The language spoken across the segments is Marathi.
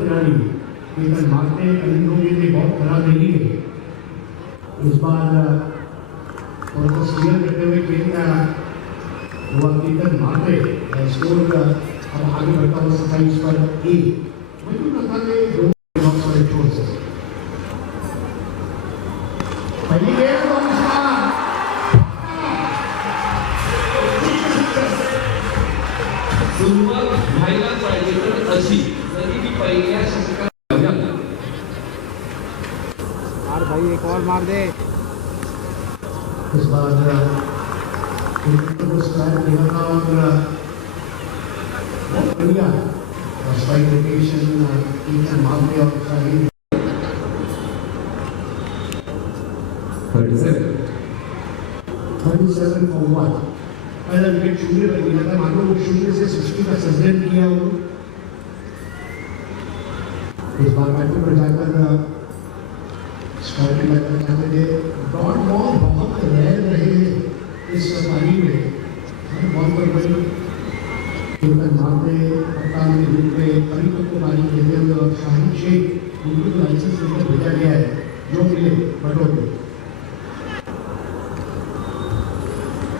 खिलाड़ी केतन मार्टे अंदरों ने बहुत खराब नहीं है। इस बार थोड़ा क्लियर करते हुए खेलता हुआ केतन मार्टे स्कोर अब आगे बढ़ता हुआ 27 पर ए वही रखा के 2 बॉक्स पर छोड़ से पहली गेंद और सुरुवात व्हायला पाहिजे तर अशी जरी की पहिल्या षटकात यार भाई एक और मार दे। इस बार स्ट्राइक निकलना और बहुत बढ़िया स्ट्राइक रोटेशन केतन मार्टे और शाहिद 37 for 1 पहला विकेट शून्य पर गिरा था। मानो शून्य से सृष्टि का सर्जन किया वो इस बार बैटिंग पर जाकर स्टार्टिंग बैटर चाहते थे। डॉट बॉल बहुत रेयर रहे इस पारी में। हर बॉल पर बड़ी केतन मार्टे कप्तान के रूप में परिपक्व पारी खेलते हुए और शाहिद शेख उनको लाइसेंस लेकर भेजा गया है जो मिले बटोरे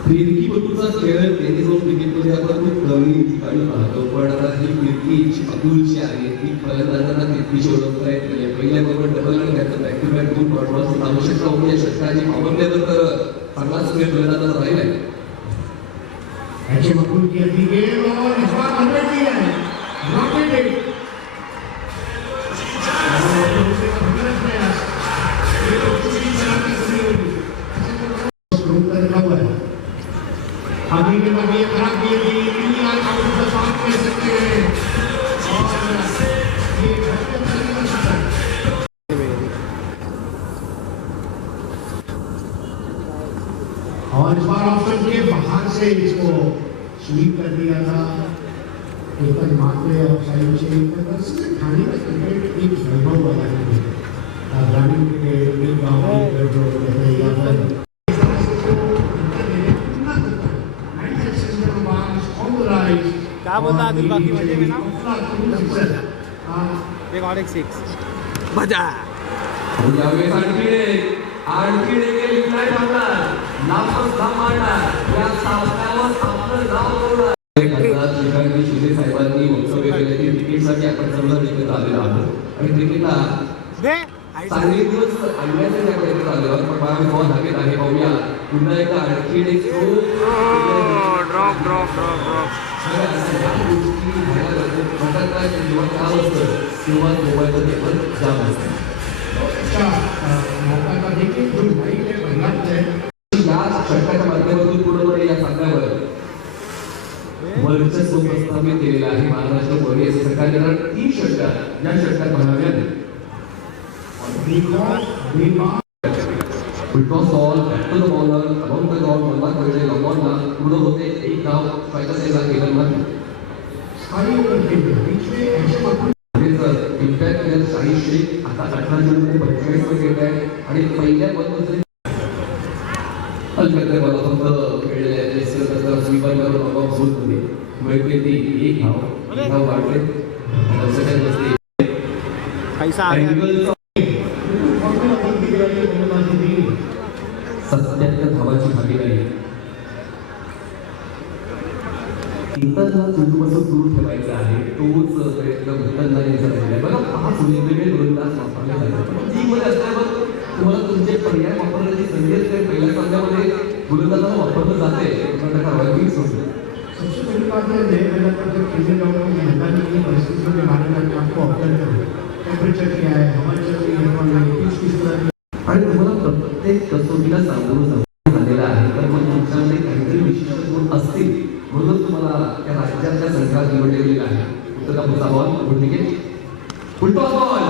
फिरकी बघूचा खेळ त्यांनी जो क्रिकेटमध्ये आपण खूप नवीन ठिकाणी पाहतो पण आता ही फिरकी अतुलची आहे ती फलंदाजांना तितकीशी ओळखता येत नाही। पहिल्या बरोबर डबल रन घ्यायचं बॅक टू बॅक 2 बॉलची आवश्यकता होती या षटकाची पावरलेवर तर चांगलाच खेळ फलंदाजांना राहिला आहे। ऐसे मकबूल की अगली गेंद और इस बार 100 की है रॉकेट एक आगे के बाद ये खराब किए थे इंडिया का उनका साथ कर सकते हैं और इस बार ऑप्शन के बाहर से इसको स्वीप कर दिया था केतन मार्टे और शाहिद शेख बस खाने का क्रिकेट एक वैभव वाला है। ग्रामीण क्रिकेट एक गाँव जो कहते हैं या फिर क्या बोलता है बाकी मजे में ना एक और एक 6 बजा यावेळेस आणखी एक नाही थांबणार नामच मारणार या सामन्यावर आपलं नाव होणार। श्रीकांत शिंदे साहेबांनी वक्तव्य केले की क्रिकेटसाठी आपण समजा एकत्र आलेलो आहोत आणि क्रिकेटला चांगले दिवस आणण्यासाठी आपण एकत्र आलो आहोत। पण मला बहुत धागेत आहे पाहूया पुन्हा एकदा आणखी एक ड्रॉप षटकाच्या माध्यमातून पूर्णपणे या सामन्यावर वर्चस्व प्रस्थापित केलेलं आहे महाराष्ट्र काँग्रेस सरकारने। 3 षटकात या षटकात म्हणाव्यात Because ball back to the bowler, along the ground, बॉलला पडले लॉबॉलला पूर्ण होते एक धाव फायदा सेला केलं नाही। इम्पॅक्ट प्लेयर शाहिद शेख आता 18 जून 45 वर गेला आहे आणि पहिल्या बॉलमध्ये अलगद बॉल फक्त खेळलेले आहेत तर स्वीपर करून लॉबॉल होत होते मिळते ती एक धाव वाढले सेकंड बसली पैसा आ गया 77 धावांची भागीदारी केतनला चेंडूपासून दूर ठेवायचा आहे तोच प्रयत्न भूतनला यांचा राहिला आहे। बघा 5 वेगवेगळे गोलंदाज वापरले झाले टीममध्ये असल्यावर तुम्हाला तुमचे पर्याय वापरण्याची संधी असते। पहिल्या सामन्यामध्ये गोलंदाजाला वापरलं जाते कर्नाटक रॉयल किंग्स होते। सबसे पहली बात है नए मैदान पर जब खेलने जाओगे मैदान की परिस्थितियों के बारे में आपको अवगत करो। टेम्परेचर क्या है, हवा चल रही है और पिच किस तरह की आणि तुम्हाला प्रत्येक कसोटीला सामोरं जावं झालेलं आहे तर मग तुमच्यामध्ये काहीतरी विशिष्ट गुण असतील म्हणून तुम्हाला त्या राज्यातल्या संघात निवडले गेलेलं आहे। उत्तरचा पुढचा बॉल उलटा बॉल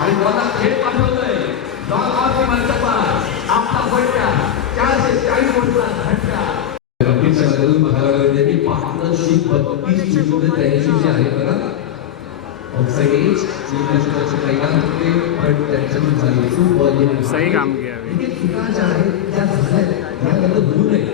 आणि बॉलला थेट पाठवतोय लॉंग ऑफ मार्कचा आपला फटका 440 फुटचा झटका। रॉकेटच्या बदलून बघायला मिळते की पार्टनरशिप 32 चेंडूमध्ये 83 जे आहे बघा ऑफसाइड सही काम किया चुका ज्या आहेत त्या झाल्या याकडे दूर आहे